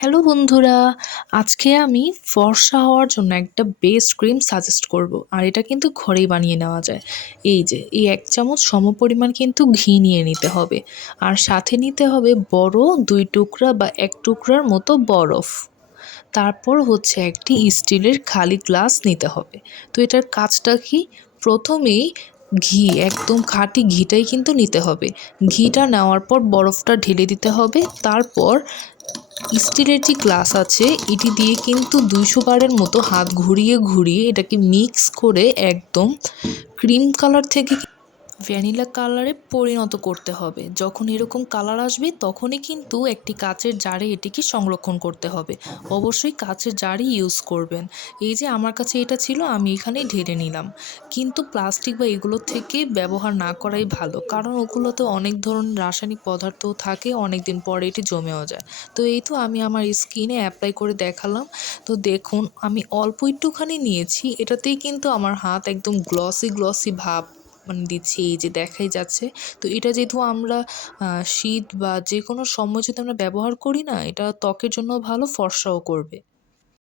Hello বন্ধুরা, আজকে আমি ফর্সা হওয়ার জন্য একটা বেস্ট ক্রিম সাজেস্ট করব। আর এটা কিন্তু ঘরেই বানিয়ে নেওয়া যায়। এই ১ চামচ সমপরিমাণ কিন্তু ঘি নিয়ে নিতে হবে। আর সাথে নিতে হবে বড় ২ টুকরা বা ১ টুকরার মতো বরফ। তারপর হচ্ছে একটি স্টিলের খালি গ্লাস নিতে হবে। তো এটার কাজটা কি? প্রথমেই ঘি, একদম খাঁটি ঘিটাই কিন্তু নিতে হবে। ঘিটা নেওয়ার পর বরফটা ঢেলে দিতে হবে। তারপর স্টিলের যে গ্লাস আছে এটি দিয়ে কিন্তু ২০০ বারের মতো হাত ঘুরিয়ে ঘুরিয়ে এটাকে মিক্স করে একদম ক্রিম কালার থেকে ভ্যানিলা কালারে পরিণত করতে হবে। যখন এরকম কালার আসবে তখনই কিন্তু একটি কাচের জারে এটিকে সংরক্ষণ করতে হবে। অবশ্যই কাচের জারই ইউজ করবেন। এই যে আমার কাছে এটা ছিল, আমি এখানেই ঢেলে নিলাম। কিন্তু প্লাস্টিক বা এগুলোর থেকে ব্যবহার না করাই ভালো, কারণ ওগুলোতে অনেক ধরনের রাসায়নিক পদার্থও থাকে, অনেক দিন পরে এটি জমেও যায়। তো এই তো আমি আমার স্কিনে অ্যাপ্লাই করে দেখালাম। তো দেখুন, আমি অল্প একটুখানি নিয়েছি, এটাতেই কিন্তু আমার হাত একদম গ্লসি গ্লসি ভাব দিচ্ছি, এই যে দেখাই যাচ্ছে। তো এটা যেহেতু আমরা শীত বা যে কোনো সময় যদি আমরা ব্যবহার করি না, এটা ত্বকের জন্য ভালো, ফর্সাও করবে।